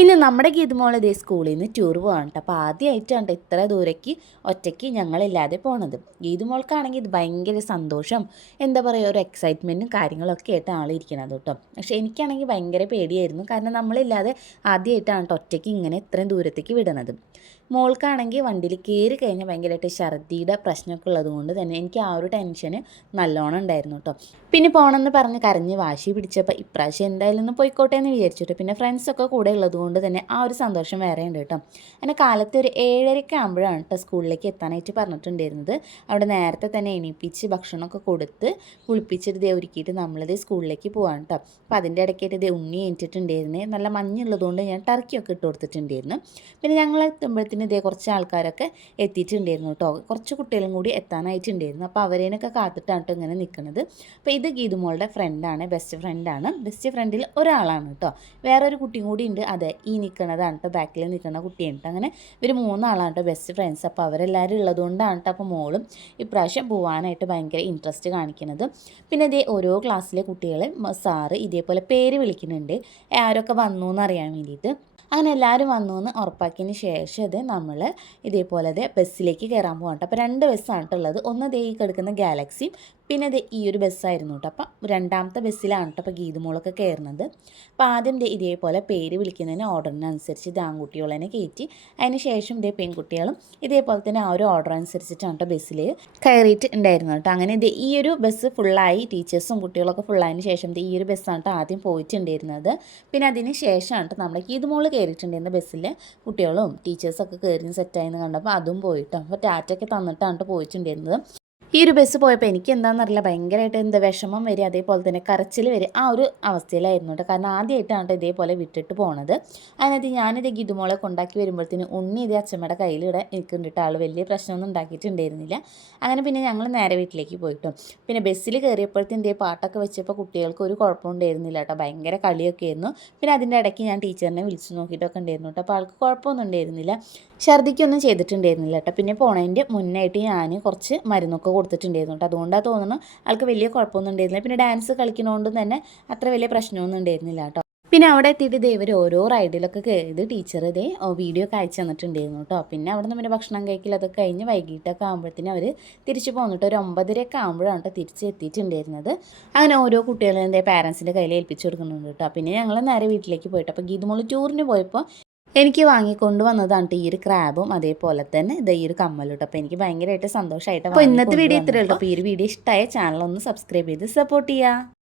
ഇന്ന് നമ്മുടെ ഗീതുമോൾ ഇതേ സ്കൂളിൽ നിന്ന് ടൂർ പോകാണ് കേട്ടോ. അപ്പോൾ ആദ്യമായിട്ടാണ് ഇത്ര ദൂരേക്ക് ഒറ്റയ്ക്ക് ഞങ്ങളില്ലാതെ പോണത്. ഗീതുമോൾക്കാണെങ്കിൽ ഇത് ഭയങ്കര സന്തോഷം, എന്താ പറയുക, ഒരു എക്സൈറ്റ്മെൻറ്റും കാര്യങ്ങളൊക്കെ ആയിട്ട് ആളിരിക്കണത് കേട്ടോ. പക്ഷേ എനിക്കാണെങ്കിൽ ഭയങ്കര പേടിയായിരുന്നു, കാരണം നമ്മളില്ലാതെ ആദ്യമായിട്ടാണ് കേട്ടോ ഒറ്റയ്ക്ക് ഇങ്ങനെ ഇത്രയും ദൂരത്തേക്ക് വിടുന്നത്. മോൾക്കാണെങ്കിൽ വണ്ടിയിൽ കയറി കഴിഞ്ഞാൽ ഭയങ്കരമായിട്ട് ഛർദിയുടെ പ്രശ്നമൊക്കെ ഉള്ളത് കൊണ്ട് തന്നെ എനിക്ക് ആ ഒരു ടെൻഷന് നല്ലോണം ഉണ്ടായിരുന്നു കേട്ടോ. പിന്നെ പോകണമെന്ന് പറഞ്ഞ് കരഞ്ഞ് വാശി പിടിച്ചപ്പോൾ ഇപ്രാവശ്യം എന്തായാലും ഒന്ന് പോയിക്കോട്ടെ എന്ന് വിചാരിച്ചിട്ട്, പിന്നെ ഫ്രണ്ട്സൊക്കെ കൂടെ ഉള്ളത് കൊണ്ട് തന്നെ ആ ഒരു സന്തോഷം വേറെ ഉണ്ട് കേട്ടോ. അങ്ങനെ കാലത്ത് ഒരു 7:30 ആകുമ്പോഴാണ് കേട്ടോ സ്കൂളിലേക്ക് എത്താനായിട്ട് പറഞ്ഞിട്ടുണ്ടായിരുന്നത്. അവിടെ നേരത്തെ തന്നെ എണീപ്പിച്ച് ഭക്ഷണമൊക്കെ കൊടുത്ത് കുളിപ്പിച്ചിട്ട് ഇതേ ഒരുക്കിയിട്ട് നമ്മളിത് സ്കൂളിലേക്ക് പോകാൻ കേട്ടോ. അപ്പോൾ അതിൻ്റെ ഇടയ്ക്കായിട്ട് ഇതേ ഉണ്ണി എണീറ്റിട്ടുണ്ടായിരുന്നേ. നല്ല മഞ്ഞുള്ളതുകൊണ്ട് ഞാൻ ടർക്കിയൊക്കെ ഇട്ട് കൊടുത്തിട്ടുണ്ടായിരുന്നു. പിന്നെ ഞങ്ങൾ എത്തുമ്പോഴത്തേന് ഇതേ കുറച്ച് ആൾക്കാരൊക്കെ എത്തിയിട്ടുണ്ടായിരുന്നു കേട്ടോ. കുറച്ച് കുട്ടികളും കൂടി എത്താനായിട്ടുണ്ടായിരുന്നു. അപ്പോൾ അവരേനൊക്കെ കാത്തിട്ടാണ് കേട്ടോ ഇങ്ങനെ നിൽക്കുന്നത്. അപ്പോൾ ഇത് ഗീതുമോളുടെ ഫ്രണ്ടാണ്, ബെസ്റ്റ് ഫ്രണ്ടാണ്. ബെസ്റ്റ് ഫ്രണ്ടിൽ ഒരാളാണ് കേട്ടോ. വേറൊരു കുട്ടിയും കൂടി ഉണ്ട്, അതെ ഈ നിൽക്കുന്നതാണ് കേട്ടോ, ബാക്കിൽ നിൽക്കുന്ന കുട്ടിയാണ് കേട്ടോ. അങ്ങനെ ഇവർ 3 ആളാണ് കേട്ടോ ബെസ്റ്റ് ഫ്രണ്ട്സ്. അപ്പോൾ അവരെല്ലാവരും ഉള്ളതുകൊണ്ടാണ് കേട്ടോ അപ്പോൾ മോളും ഇപ്രാവശ്യം പോകാനായിട്ട് ഭയങ്കര ഇൻട്രസ്റ്റ് കാണിക്കുന്നത്. പിന്നെ ഇതേ ഓരോ ക്ലാസ്സിലെ കുട്ടികളെ സാറ് ഇതേപോലെ പേര് വിളിക്കുന്നുണ്ട്, ആരൊക്കെ വന്നു എന്നറിയാൻ വേണ്ടിയിട്ട്. അങ്ങനെ എല്ലാവരും വന്നു എന്ന് ഉറപ്പാക്കിയതിന് ശേഷം ഇത് നമ്മൾ ഇതേപോലെ ബസ്സിലേക്ക് കയറാൻ പോകണം കേട്ടോ. അപ്പോൾ 2 ബസ്സാണ് കേട്ടോ ഉള്ളത്. ഒന്ന് ദേ ഈ കിടക്കുന്ന ഗാലക്സിയും പിന്നെ ഇത് ഈ ഒരു ബസ്സായിരുന്നു കേട്ടോ. അപ്പം 2ാമത്തെ ബസ്സിലാണ് കേട്ടോ അപ്പോൾ ഗീതുമോളൊക്കെ കയറുന്നത്. അപ്പോൾ ആദ്യം ഇതേപോലെ പേര് വിളിക്കുന്നതിന് ഓർഡറിനനുസരിച്ച് ഇത് ആൺകുട്ടികളെ കയറ്റി, അതിന് ശേഷം ഇതേ പെൺകുട്ടികളും ഇതേപോലെ തന്നെ ആ ഒരു ഓർഡർ അനുസരിച്ചിട്ടാണ് കേട്ടോ ബസ്സിൽ കയറിയിട്ട് ഉണ്ടായിരുന്നു കേട്ടോ. അങ്ങനെ ഇത് ഈ ഒരു ബസ് ഫുള്ളായി, ടീച്ചേഴ്സും കുട്ടികളൊക്കെ ഫുള്ളായതിന് ശേഷം ഈ ഒരു ബസ്സാണ് കേട്ടോ ആദ്യം പോയിട്ടുണ്ടായിരുന്നത്. പിന്നെ അതിന് ശേഷമാണ് കേട്ടോ നമ്മുടെ ഗീതുമോൾ കയറിയിട്ടുണ്ടായിരുന്ന ബസ്സിൽ കുട്ടികളും ടീച്ചേഴ്സൊക്കെ കയറി സെറ്റായെന്ന് കണ്ടപ്പോൾ അതും പോയിട്ടോ. അപ്പോൾ ടാറ്റൊക്കെ തന്നിട്ടാണ് കേട്ടോ പോയിട്ടുണ്ടായിരുന്നത്. ഈ ഒരു ബസ് പോയപ്പോൾ എനിക്ക് എന്താണെന്നറിയില്ല, ഭയങ്കരമായിട്ട് എന്താ വിഷമം വരും, അതേപോലെ തന്നെ കരച്ചിൽ വരും, ആ ഒരു അവസ്ഥയിലായിരുന്നു കേട്ടോ. കാരണം ആദ്യമായിട്ടാണ് ഇതേപോലെ വിട്ടിട്ട് പോണത്. അതിനകത്ത് ഞാനിത് ഗീതുമോളെ കൊണ്ടാക്കി വരുമ്പോഴത്തേന് ഉണ്ണി ഇതേ അച്ഛമ്മയുടെ കയ്യിലിവിടെ നിൽക്കുന്നുണ്ട്. ആൾ വലിയ പ്രശ്നമൊന്നും ഉണ്ടാക്കിയിട്ടുണ്ടായിരുന്നില്ല. അങ്ങനെ പിന്നെ ഞങ്ങൾ നേരെ വീട്ടിലേക്ക് പോയിട്ടു. പിന്നെ ബസ്സിൽ കയറിയപ്പോഴത്തേന് ഇതേ പാട്ടൊക്കെ വെച്ചപ്പോൾ കുട്ടികൾക്ക് ഒരു കുഴപ്പമുണ്ടായിരുന്നില്ല കേട്ടോ, ഭയങ്കര കളിയൊക്കെ ആയിരുന്നു. പിന്നെ അതിൻ്റെ ഇടയ്ക്ക് ഞാൻ ടീച്ചറിനെ വിളിച്ച് നോക്കിയിട്ടൊക്കെ ഉണ്ടായിരുന്നു കേട്ടോ. അപ്പോൾ ആൾക്ക് കുഴപ്പമൊന്നും ഉണ്ടായിരുന്നില്ല, ഛർദിക്കൊന്നും ചെയ്തിട്ടുണ്ടായിരുന്നില്ല കേട്ടോ. പിന്നെ പോണതിൻ്റെ മുന്നായിട്ട് ഞാൻ കുറച്ച് മരുന്നൊക്കെ കൊടുത്തിട്ടുണ്ടായിരുന്നു കേട്ടോ. അതുകൊണ്ടാണ് തോന്നുന്നു ആൾക്ക് വലിയ കുഴപ്പമൊന്നും ഉണ്ടായിരുന്നില്ല. പിന്നെ ഡാൻസ് കളിക്കുന്നതുകൊണ്ട് തന്നെ അത്ര വലിയ പ്രശ്നമൊന്നും ഉണ്ടായിരുന്നില്ല കേട്ടോ. പിന്നെ അവിടെ എത്തിയിട്ട് ഇവർ ഓരോ റൈഡിലൊക്കെ കയറിയത് ടീച്ചർ വീഡിയോ ഒക്കെ അയച്ചു തന്നിട്ടുണ്ടായിരുന്നു കേട്ടോ. പിന്നെ അവിടെ നിന്ന് പിന്നെ ഭക്ഷണം കഴിക്കലൊക്കെ കഴിഞ്ഞ് വൈകിട്ടൊക്കെ ആകുമ്പോഴത്തേനും അവർ തിരിച്ച് പോന്നിട്ട് ഒരു 9:30 ആകുമ്പോഴാണ് കേട്ടോ തിരിച്ച് എത്തിയിട്ടുണ്ടായിരുന്നത്. അങ്ങനെ ഓരോ കുട്ടികളും പാരൻസിൻ്റെ കയ്യിൽ ഏൽപ്പിച്ച് കൊടുക്കുന്നുണ്ട് കേട്ടോ. പിന്നെ ഞങ്ങൾ നേരെ വീട്ടിലേക്ക് പോയിട്ട്, അപ്പോൾ ഗീതുമോൾ ടൂറിന് പോയപ്പോൾ എനിക്ക് വാങ്ങിക്കൊണ്ട് വന്നതാണ് ഈ ഒരു ക്രാബും അതേപോലെ തന്നെ ഈ ഒരു കമ്മലും കേട്ടോ. അപ്പോൾ എനിക്ക് ഭയങ്കരമായിട്ട് സന്തോഷമായിട്ട്. അപ്പോൾ ഇന്നത്തെ വീഡിയോ ഇത്രയേ ഉള്ളൂ. അപ്പോൾ ഈ ഒരു വീഡിയോ ഇഷ്ടമായ ചാനൽ ഒന്ന് സബ്സ്ക്രൈബ് ചെയ്ത് സപ്പോർട്ട് ചെയ്യുക.